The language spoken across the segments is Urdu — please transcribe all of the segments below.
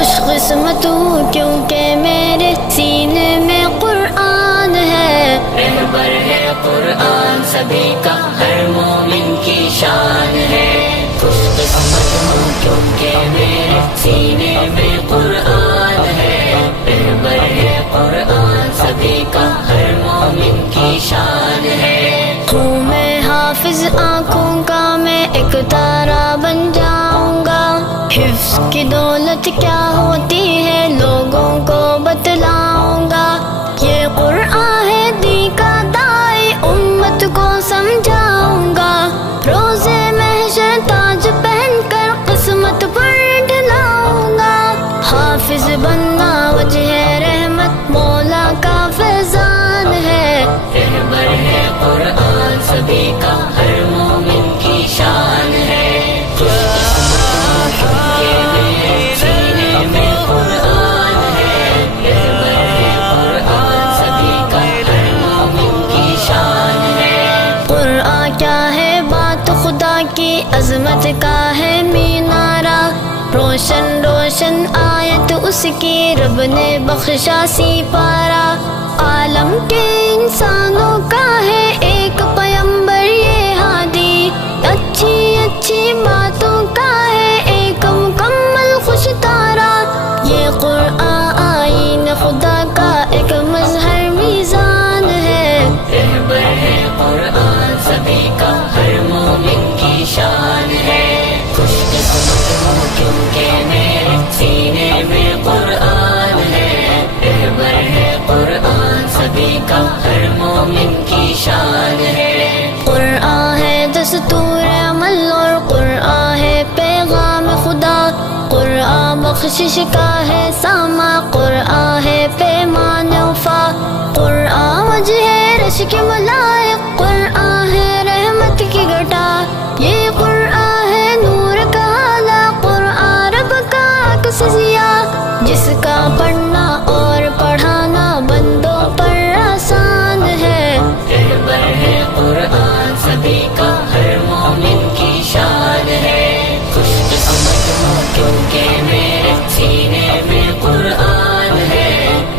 خوش قسمت ہوں کیونکہ میرے سینے میں قرآن ہے، رہبر ہے قرآن سبھی کا ہر مومن کی شان ہے۔ خوش قسمت ہوں کیونکہ میرے سینے میں قرآن ہے، رہبر ہے قرآن سبھی کا ہر مومن کی شان ہے۔ ہوں میں حافظ آنکھوں کا، میں ایک تارا بن جاؤں گا، حفظ کی دولت کیا ہوتی ہے لوگوں کو بتلاؤں گا، یہ قرآن ہے دی کا دائی امت کو سمجھاؤں گا، روزے محشر تاج پہن کر قسمت پر ڈھلاؤں گا، حافظ بننا وجہ رحمت مولا کا فیضان ہے، رہبر ہے قرآن سبھی کا ہر مومن کی شان ہے۔ خوش قسمت ہوں کہ میرے سینے میں قرآن ہے، رہبر ہے قرآن سبھی کا ہر مومن کی شان ہے۔ قرآن کیا ہے بات خدا کی عظمت کا ہے مینارہ، روشن روشن آیت اس کی رب نے بخشا سی پارا، عالم کے انسانوں کا ہے ایک پیمبر یہ ہادی، اچھی اچھی باتوں کا ہے ایک مکمل خوش تارا، یہ قرآن آئین خدا کا ایک مظہر میزان ہے، رہبر ہے قرآن سبھی کا ہر مومن کی شان ہے۔ خوش قسمت ہوں کیونکہ میرے سینے میں قرآن ہے، رہبر ہے قرآن سبھی کا ہر مومن کی شان ہے۔ قرآن ہے دستور عمل اور قرآن ہے پیغام خدا، قرآن بخشش کا ہے ساما، قرآن ہے پیمان وفا، قرآن وجہ رش کے ملائک، قرآن ہے رحمت کی گھٹا، یہ قرآن ہے نور کا حالہ، قرآن رب کا عکس ضیاء، جس کا پڑھنا اور پڑھانا بندوں پر آسان ہے، رہبر ہے قرآن سبھی کا ہر مومن کی شان ہے۔ خوش قسمت ہوں کیونکہ میرے سینے میں قرآن ہے،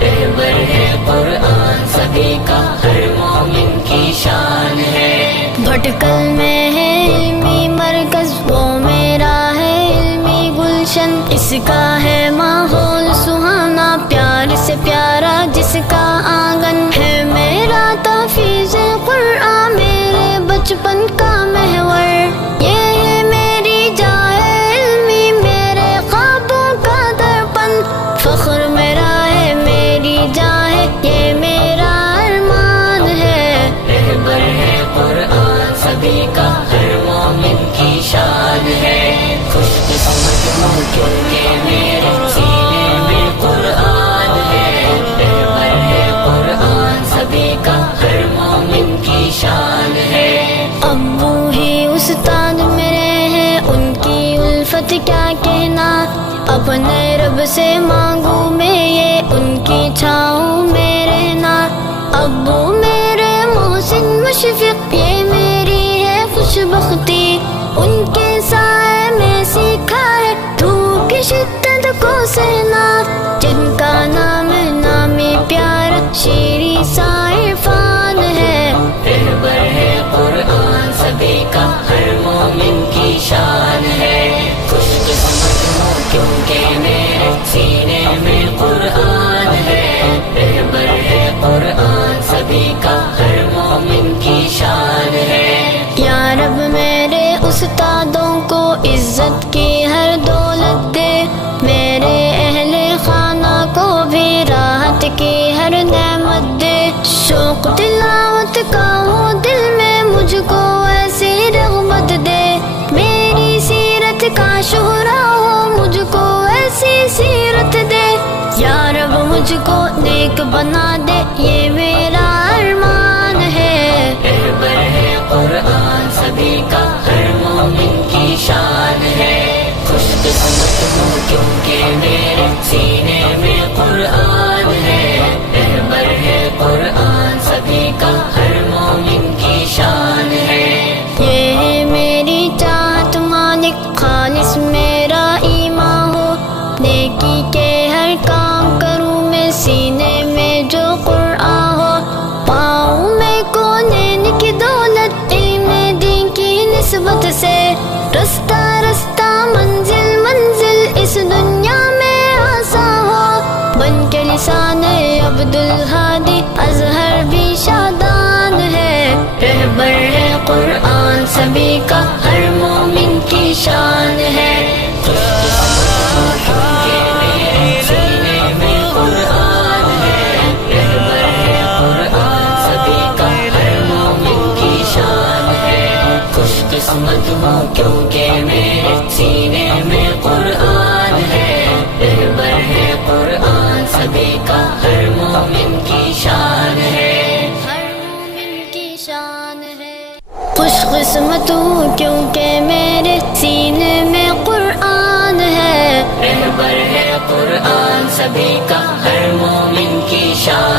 رہبر ہے قرآن سبھی کا ہر مومن کی شان ہے۔ بھٹکل میں ہے علمی مرکز وہ میرا ہے علمی گلشن، اس کا ہے ماحول سہانا پیار سے پیارا جس کا آنگن ہے، میرا تحفیظ قرآن میرے بچپن کا محور، یہ ہے میری جائے علمی میرے خوابوں کا درپن، فخر میرا ہے میری جائے یہ میرا ارمان ہے، رہبر ہے قرآن سبھی کا ہر مومن کی شان ہے۔ خوش قسمت ہوں کیونکہ میرے سینے میں قرآن ہے، رہبر ہے قرآن سبھی کا ہر مومن کی شان ہے۔ ابو ہی استاد میرے ہیں ان کی الفت کیا کہنا، اپنے رب سے مانگوں میں یہ ان کی چھاؤں میں رہنا، ابو میرے محسن مشفق یہ میری ہے خوش بختی، ان کے سائے میں سیکھا ہے دھوپ کی شدت کو سہنا، جن کا نام نامی پیار شیری سا عرفان ہے، رہبر ہے قرآن سبھی کا ہر مومن کی شان ہے۔ خوش قسمت ہوں کیونکہ میرے سینے میں قرآن ہے، رہبر ہے قرآن سبھی کا ہر مومن کی شان ہے۔ یا رب میرے استادوں کو عزت کی ہر دولت دے، میرے اہل خانہ کو بھی راحت کی ہر نعمت دے، شوق تلاوت کا ہو دل میں مجھ کو ایسی رغبت دے، میری سیرت کا شہرا ہو مجھ کو ایسی سیرت دے، یا رب مجھ کو نیک بنا دے یہ میرا ارمان ہے، رہبر ہے قرآن سبھی کا ہر مومن کی شان ہے۔ خوش قسمت ہوں کیونکہ میرے سینے میں قرآن ہے، رہبر ہے قرآن سبھی کا ہر مومن کی شان ہے۔ یہ ہے میری چاہت مالک خالص میرا ایمان ہو، نیک نیکی کے ہر کام کروں میں، سینے میں جو قرآن ہو، پاؤں میں کونین کی دولت، علم دین کی نسبت سے، رستہ رستہ منزل منزل اس دنیا میں آسان ہو، بن کے لسان عبد الہادی اظہر بھی شادان ہے، رہبر ہے قرآن سبھی کا، ہر مومن کی شان ہے، قسمت ہوں کیونکہ میرے سینے میں قرآن ہے، رہبر ہے قرآن سبھی کا، ہر مومن کی شان ہے، ہر مومن کی شان ہے، خوش قسمت ہوں کیونکہ میرے سینے میں قرآن ہے، رہبر ہے قرآن سبھی کا، ہر مومن کی شان